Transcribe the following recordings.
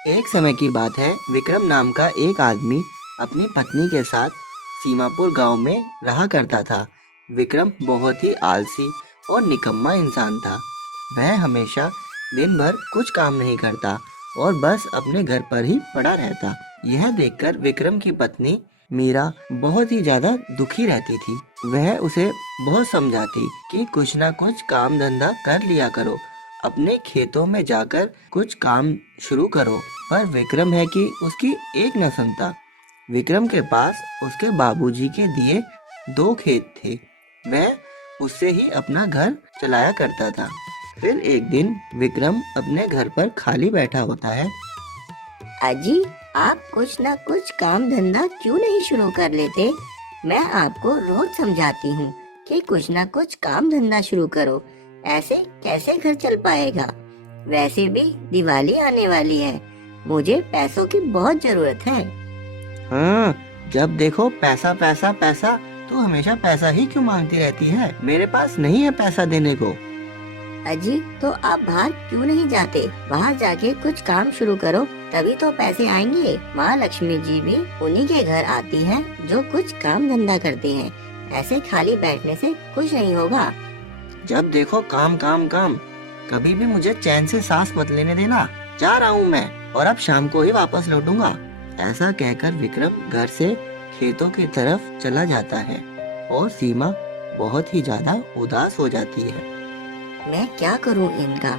एक समय की बात है, विक्रम नाम का एक आदमी अपनी पत्नी के साथ सीमापुर गांव में रहा करता था। विक्रम बहुत ही आलसी और निकम्मा इंसान था। वह हमेशा दिन भर कुछ काम नहीं करता और बस अपने घर पर ही पड़ा रहता। यह देखकर विक्रम की पत्नी मीरा बहुत ही ज्यादा दुखी रहती थी। वह उसे बहुत समझाती कि कुछ ना कुछ काम धंधा कर लिया करो, अपने खेतों में जाकर कुछ काम शुरू करो। पर विक्रम है कि उसकी एक न सुनता। विक्रम के पास उसके बाबूजी के दिए 2 खेत थे। वह उससे ही अपना घर चलाया करता था। फिर एक दिन विक्रम अपने घर पर खाली बैठा होता है। अजी, आप कुछ ना कुछ काम धंधा क्यों नहीं शुरू कर लेते? मैं आपको रोज समझाती हूँ कि कुछ ना कुछ काम धंधा शुरू करो, ऐसे कैसे घर चल पाएगा? वैसे भी दिवाली आने वाली है, मुझे पैसों की बहुत जरूरत है। हाँ, जब देखो पैसा पैसा पैसा, तू हमेशा पैसा ही क्यों मांगती रहती है? मेरे पास नहीं है पैसा देने को। अजी, तो आप बाहर क्यों नहीं जाते? बाहर जाके कुछ काम शुरू करो, तभी तो पैसे आएंगे। माँ लक्ष्मी जी भी उन्हीं के घर आती है जो कुछ काम धंधा करते हैं। ऐसे खाली बैठने से कुछ नहीं होगा। जब देखो काम काम काम, कभी भी मुझे चैन से सांस मत लेने देना। जा रहा हूँ मैं, और अब शाम को ही वापस लौटूंगा। ऐसा कहकर विक्रम घर से खेतों की तरफ चला जाता है और सीमा बहुत ही ज्यादा उदास हो जाती है। मैं क्या करूं इनका?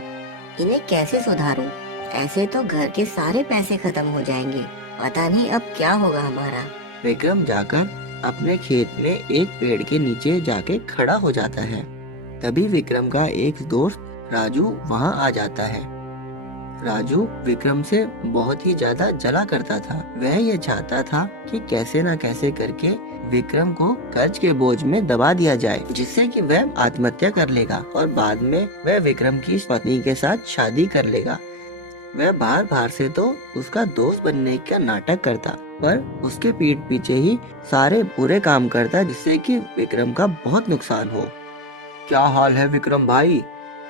इन्हें कैसे सुधारूं? ऐसे तो घर के सारे पैसे खत्म हो जाएंगे। पता नहीं अब क्या होगा हमारा। विक्रम जाकर अपने खेत में एक पेड़ के नीचे जाके खड़ा हो जाता है। तभी विक्रम का एक दोस्त राजू वहाँ आ जाता है। राजू विक्रम से बहुत ही ज्यादा जला करता था। वह ये चाहता था कि कैसे न कैसे करके विक्रम को कर्ज के बोझ में दबा दिया जाए, जिससे कि वह आत्महत्या कर लेगा और बाद में वह विक्रम की पत्नी के साथ शादी कर लेगा। वह बाहर बाहर से तो उसका दोस्त बनने का नाटक करता, पर उसके पीठ पीछे ही सारे बुरे काम करता, जिससे कि विक्रम का बहुत नुकसान हो। क्या हाल है विक्रम भाई?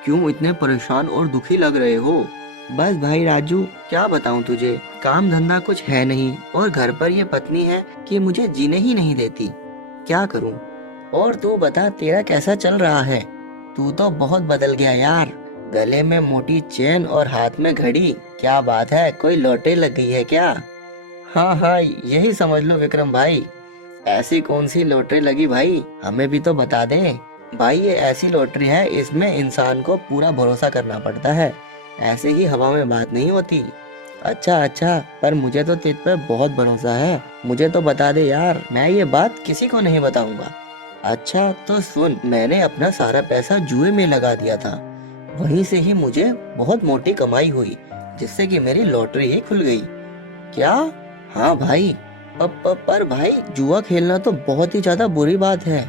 क्यों इतने परेशान और दुखी लग रहे हो? बस भाई राजू, क्या बताऊं तुझे, काम धंधा कुछ है नहीं और घर पर ये पत्नी है कि मुझे जीने ही नहीं देती। क्या करूं? और तू बता, तेरा कैसा चल रहा है? तू तो बहुत बदल गया यार। गले में मोटी चेन और हाथ में घड़ी, क्या बात है, कोई लॉटरी लग गई है क्या? हाँ हाँ, यही समझ लो विक्रम भाई। ऐसी कौन सी लॉटरी लगी भाई, हमें भी तो बता दे। भाई ये ऐसी लॉटरी है, इसमें इंसान को पूरा भरोसा करना पड़ता है, ऐसे ही हवा में बात नहीं होती। अच्छा अच्छा, पर मुझे तो तुझ पे बहुत भरोसा है, मुझे तो बता दे यार, मैं ये बात किसी को नहीं बताऊंगा। अच्छा तो सुन, मैंने अपना सारा पैसा जुए में लगा दिया था, वहीं से ही मुझे बहुत मोटी कमाई हुई, जिससे कि मेरी लॉटरी ही खुल गई। क्या? हाँ भाई। पर भाई, जुआ खेलना तो बहुत ही ज्यादा बुरी बात है।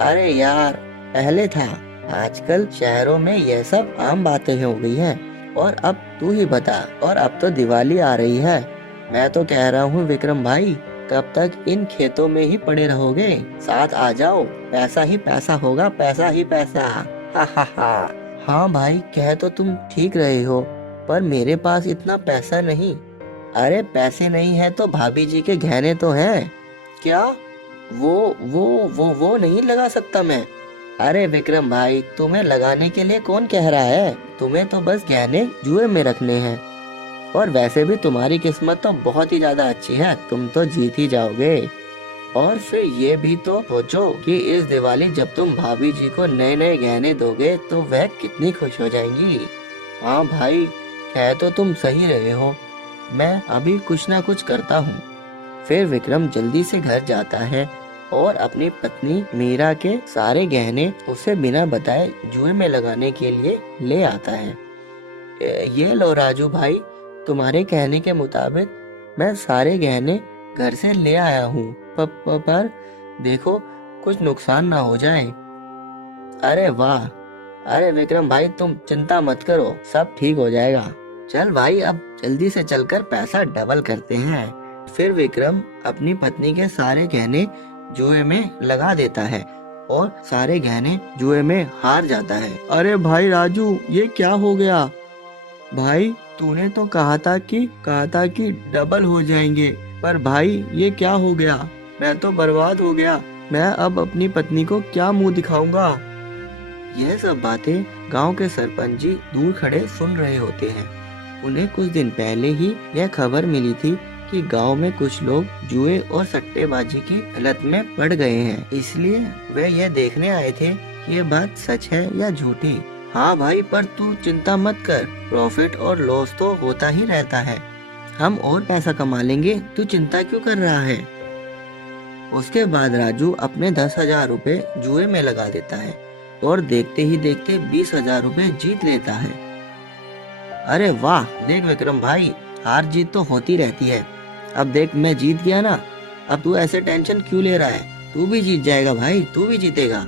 अरे यार, पहले था, आजकल शहरों में यह सब आम बातें हो गई हैं। और अब तू ही बता, और अब तो दिवाली आ रही है, मैं तो कह रहा हूँ विक्रम भाई, कब तक इन खेतों में ही पड़े रहोगे? साथ आ जाओ, पैसा ही पैसा होगा, पैसा ही पैसा। हा हा हा। हाँ भाई, कह तो तुम ठीक रहे हो, पर मेरे पास इतना पैसा नहीं। अरे पैसे नहीं है तो भाभी जी के गहने तो हैं। क्या? वो नहीं लगा सकता मैं। अरे विक्रम भाई, तुम्हें लगाने के लिए कौन कह रहा है? तुम्हें तो बस गहने जुए में रखने हैं। और वैसे भी तुम्हारी किस्मत तो बहुत ही ज्यादा अच्छी है, तुम तो जीत ही जाओगे। और फिर ये भी तो सोचो कि इस दिवाली जब तुम भाभी जी को नए नए गहने दोगे तो वह कितनी खुश हो जाएंगी। हाँ भाई, कह तो तुम सही रहे हो, मैं अभी कुछ ना कुछ करता हूँ। फिर विक्रम जल्दी से घर जाता है और अपनी पत्नी मीरा के सारे गहने उसे बिना बताए जुए में लगाने के लिए ले आता है। ये लो राजू भाई, तुम्हारे कहने के मुताबिक मैं सारे गहने घर से ले आया हूँ, पर देखो कुछ नुकसान ना हो जाए। अरे वाह! अरे विक्रम भाई, तुम चिंता मत करो, सब ठीक हो जाएगा। चल भाई, अब जल्दी से चलकर पैसा डबल करते हैं। फिर विक्रम अपनी पत्नी के सारे गहने जुए में लगा देता है और सारे गहने जुए में हार जाता है। अरे भाई राजू, ये क्या हो गया? भाई तूने तो कहा था कि डबल हो जाएंगे, पर भाई ये क्या हो गया? मैं तो बर्बाद हो गया। मैं अब अपनी पत्नी को क्या मुंह दिखाऊंगा? यह सब बातें गांव के सरपंच जी दूर खड़े सुन रहे होते हैं। उन्हें कुछ दिन पहले ही यह खबर मिली थी कि गांव में कुछ लोग जुए और सट्टेबाजी की लत में पड़ गए हैं, इसलिए वे यह देखने आए थे कि ये बात सच है या झूठी। हाँ भाई, पर तू चिंता मत कर, प्रॉफिट और लॉस तो होता ही रहता है। हम और पैसा कमा लेंगे, तू चिंता क्यों कर रहा है? उसके बाद राजू अपने 10,000 रुपए जुए में लगा देता है और देखते ही देखते 20,000 रुपए जीत लेता है। अरे वाह, देख विक्रम भाई, हार जीत तो होती रहती है। अब देख मैं जीत गया ना, अब तू ऐसे टेंशन क्यों ले रहा है? तू भी जीत जाएगा भाई, तू भी जीतेगा।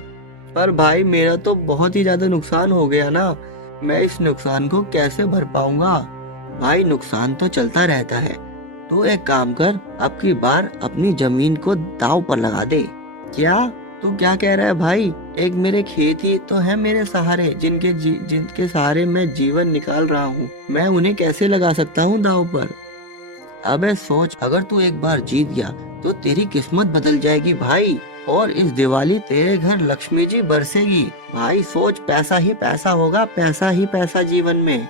पर भाई मेरा तो बहुत ही ज्यादा नुकसान हो गया ना, मैं इस नुकसान को कैसे भर पाऊंगा? भाई नुकसान तो चलता रहता है। तू एक काम कर, अब की बार अपनी जमीन को दांव पर लगा दे। क्या तू क्या कह रहा है भाई? एक मेरे खेत ही तो है मेरे सहारे, जिनके सहारे मैं जीवन निकाल रहा हूँ। मैं उन्हें कैसे लगा सकता हूँ दांव पर? अबे सोच, अगर तू एक बार जीत गया तो तेरी किस्मत बदल जाएगी भाई, और इस दिवाली तेरे घर लक्ष्मी जी बरसेगी। भाई सोच, पैसा ही पैसा होगा, पैसा ही पैसा जीवन में।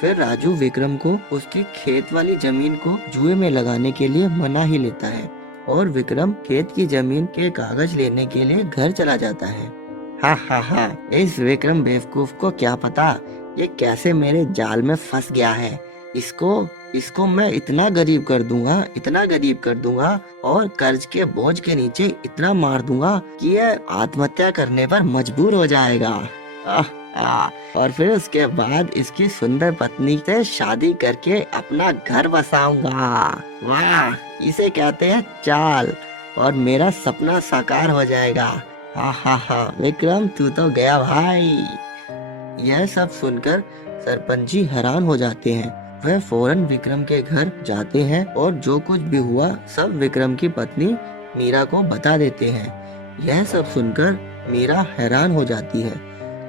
फिर राजू विक्रम को उसकी खेत वाली जमीन को जुए में लगाने के लिए मना ही लेता है और विक्रम खेत की जमीन के कागज लेने के लिए घर चला जाता है। हा हा हा, इस विक्रम बेवकूफ को क्या पता ये कैसे मेरे जाल में फंस गया है। इसको मैं इतना गरीब कर दूंगा और कर्ज के बोझ के नीचे इतना मार दूंगा कि यह आत्महत्या करने पर मजबूर हो जाएगा। और फिर उसके बाद इसकी सुंदर पत्नी से शादी करके अपना घर बसाऊंगा। वाह, इसे कहते हैं चाल, और मेरा सपना साकार हो जाएगा। हा हा हा, विक्रम तू तो गया भाई। यह सब सुनकर सरपंच जी हैरान हो जाते हैं। वह फौरन विक्रम के घर जाते हैं और जो कुछ भी हुआ सब विक्रम की पत्नी मीरा को बता देते हैं। यह सब सुनकर मीरा हैरान हो जाती है।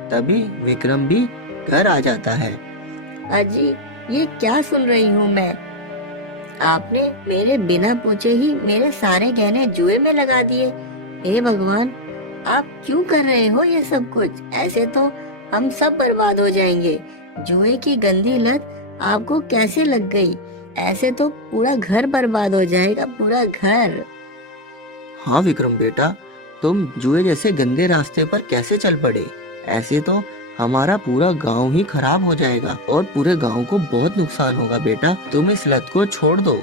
तभी विक्रम भी घर आ जाता है। अजी, ये क्या सुन रही हूँ मैं? आपने मेरे बिना पूछे ही मेरे सारे गहने जुए में लगा दिए। हे भगवान, आप क्यों कर रहे हो ये सब कुछ? ऐसे तो हम सब बर्बाद हो जाएंगे। जुए की गंदी लत आपको कैसे लग गई? ऐसे तो पूरा घर बर्बाद हो जाएगा, पूरा घर। हाँ विक्रम बेटा, तुम जुए जैसे गंदे रास्ते पर कैसे चल पड़े? ऐसे तो हमारा पूरा गांव ही खराब हो जाएगा और पूरे गांव को बहुत नुकसान होगा बेटा। तुम इस लत को छोड़ दो।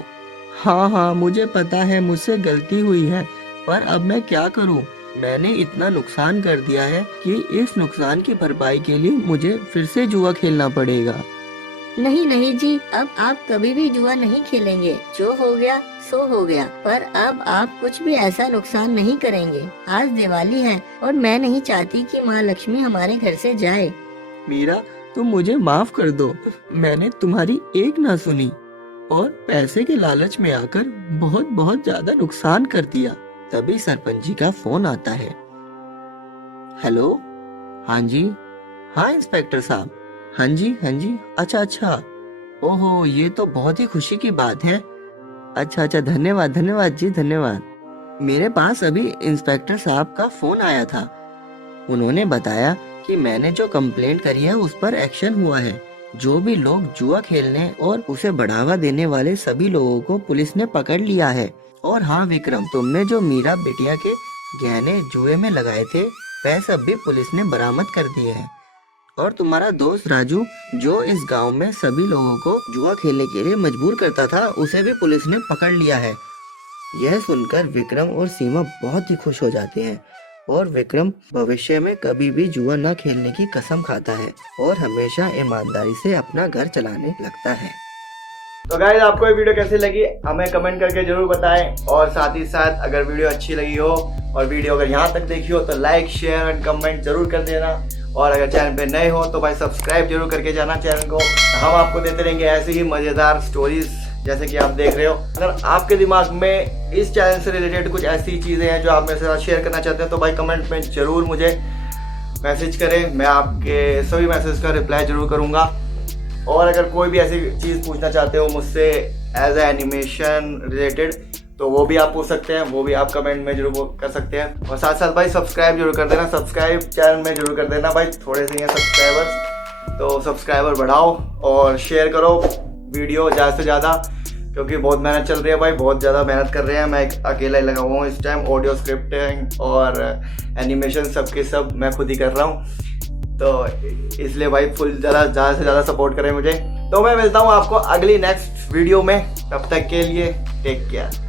हाँ, मुझे पता है मुझसे गलती हुई है, पर अब मैं क्या करूं? मैंने इतना नुकसान कर दिया है कि इस नुकसान की भरपाई के लिए मुझे फिर से जुआ खेलना पड़ेगा। नहीं जी, अब आप कभी भी जुआ नहीं खेलेंगे। जो हो गया सो हो गया, पर अब आप कुछ भी ऐसा नुकसान नहीं करेंगे। आज दिवाली है और मैं नहीं चाहती कि माँ लक्ष्मी हमारे घर से जाए। मीरा, तुम मुझे माफ कर दो। मैंने तुम्हारी एक ना सुनी और पैसे के लालच में आकर बहुत ज्यादा नुकसान कर दिया। तभी सरपंच जी का फोन आता है। हेलो, हाँ जी, हाँ इंस्पेक्टर साहब, हाँ जी, अच्छा, ओहो ये तो बहुत ही खुशी की बात है। अच्छा, धन्यवाद जी, धन्यवाद। मेरे पास अभी इंस्पेक्टर साहब का फोन आया था। उन्होंने बताया कि मैंने जो कंप्लेंट करी है उस पर एक्शन हुआ है। जो भी लोग जुआ खेलने और उसे बढ़ावा देने वाले सभी लोगों को पुलिस ने पकड़ लिया है। और हाँ विक्रम, तुमने जो मीरा बिटिया के गहने जुए में लगाए थे वह सब भी पुलिस ने बरामद कर दिए हैं। और तुम्हारा दोस्त राजू जो इस गांव में सभी लोगों को जुआ खेलने के लिए मजबूर करता था, उसे भी पुलिस ने पकड़ लिया है। यह सुनकर विक्रम और सीमा बहुत ही खुश हो जाते हैं और विक्रम भविष्य में कभी भी जुआ न खेलने की कसम खाता है और हमेशा ईमानदारी से अपना घर चलाने लगता है। तो गाइस, आपको ये वीडियो कैसी लगी हमें कमेंट करके जरूर बताएं, और साथ ही साथ अगर वीडियो अच्छी लगी हो और वीडियो अगर यहाँ तक देखी हो तो लाइक, शेयर एंड कमेंट जरूर कर देना। और अगर चैनल पे नए हो तो भाई सब्सक्राइब जरूर करके जाना चैनल को। हम आपको देते रहेंगे ऐसे ही मज़ेदार स्टोरीज जैसे कि आप देख रहे हो। अगर आपके दिमाग में इस चैनल से रिलेटेड कुछ ऐसी चीज़ें हैं जो आप मेरे साथ शेयर करना चाहते हैं तो भाई कमेंट में ज़रूर मुझे मैसेज करें। मैं आपके सभी मैसेज का रिप्लाई ज़रूर करूँगा। और अगर कोई भी ऐसी चीज़ पूछना चाहते हो मुझसे एज ए एनिमेशन रिलेटेड, तो वो भी आप पूछ सकते हैं, वो भी आप कमेंट में जरूर कर सकते हैं। और साथ साथ भाई सब्सक्राइब जरूर कर देना, सब्सक्राइब चैनल में जरूर कर देना भाई, थोड़े से हैं सब्सक्राइबर्स, तो सब्सक्राइबर बढ़ाओ और शेयर करो वीडियो ज़्यादा से ज़्यादा, क्योंकि बहुत मेहनत चल रही है भाई, बहुत ज़्यादा मेहनत कर रहे हैं। मैं अकेला ही लगा हुआ हूँ इस टाइम, ऑडियो स्क्रिप्टिंग और एनिमेशन सबके सब मैं खुद ही कर रहा हूँ, तो इसलिए भाई फुल ज़्यादा से ज़्यादा सपोर्ट करें मुझे। तो मैं मिलता हूँ आपको अगली नेक्स्ट वीडियो में, तब तक के लिए टेक केयर।